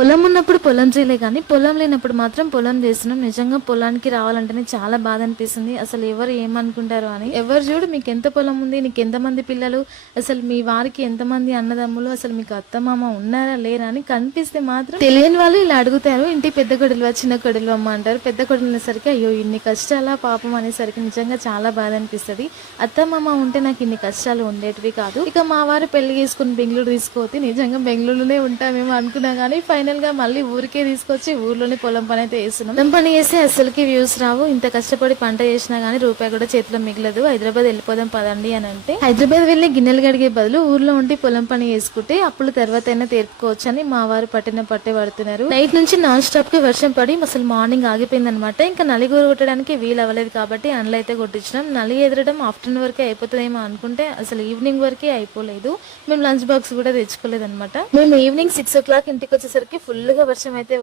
పొలం ఉన్నప్పుడు పొలం చేయలే కానీ పొలం లేనప్పుడు మాత్రం పొలం చేస్తున్నాం. నిజంగా పొలానికి రావాలంటేనే చాలా బాధ అనిపిస్తుంది. అసలు ఎవరు ఏమనుకుంటారో అని. ఎవరు చూడు మీకు ఎంత పొలం ఉంది, నీకు ఎంతమంది పిల్లలు, అసలు మీ వారికి ఎంతమంది అన్నదమ్ములు, అసలు మీకు అత్తమామ ఉన్నారా లేరా అని కనిపిస్తే మాత్రం తెలియని వాళ్ళు ఇలా అడుగుతారు. ఇంటి పెద్ద కొడులువా చిన్న కొడులు అంటారు. పెద్ద కొడుకునేసరికి అయ్యో ఇన్ని కష్టాలా పాపం అనేసరికి నిజంగా చాలా బాధ అనిపిస్తుంది. అత్తమామ ఉంటే నాకు ఇన్ని కష్టాలు ఉండేటివి కాదు. ఇక మా వారు పెళ్లి చేసుకుని బెంగళూరు తీసుకుపోతే నిజంగా బెంగళూరులోనే ఉంటామేమో అనుకున్నా కానీ ఫైనల్ గా మళ్ళీ ఊరికే తీసుకొచ్చి ఊర్లోనే పొలం పని అయితే వేస్తున్నాం. పొలం పని చేస్తే అసలుకి వ్యూస్ రావు. ఇంత కష్టపడి పంట చేసినా గానీ రూపాయి కూడా చేతిలో మిగలదు. హైదరాబాద్ వెళ్ళిపోదాం పదండి అని అంటే హైదరాబాద్ వెళ్ళి గిన్నెలు గడిగే బదులు ఊర్లో ఉండి పొలం పని చేసుకుంటే అప్పులు తర్వాత అయినా తీర్పుకోవచ్చు అని మా వారు పట్టే పడుతున్నారు. నైట్ నుంచి నాన్ స్టాప్ కి వర్షం పడి అసలు మార్నింగ్ ఆగిపోయింది అనమాట. ఇంకా నలిగూరు కొట్టడానికి వీలు అవ్వలేదు కాబట్టి అండ్లు అయితే కొట్టించినాం. నలి ఎదరడం ఆఫ్టర్నూన్ వరకే అయిపోతుందేమో అనుకుంటే అసలు ఈవినింగ్ వరకే అయిపోలేదు. మేము లంచ్ బాక్స్ కూడా తెచ్చుకోలేదు అనమాట. మేము ఈవినింగ్ 6 o'clock ఇంటికి వచ్చేసరికి ఫుల్ గా వర్షం అయితే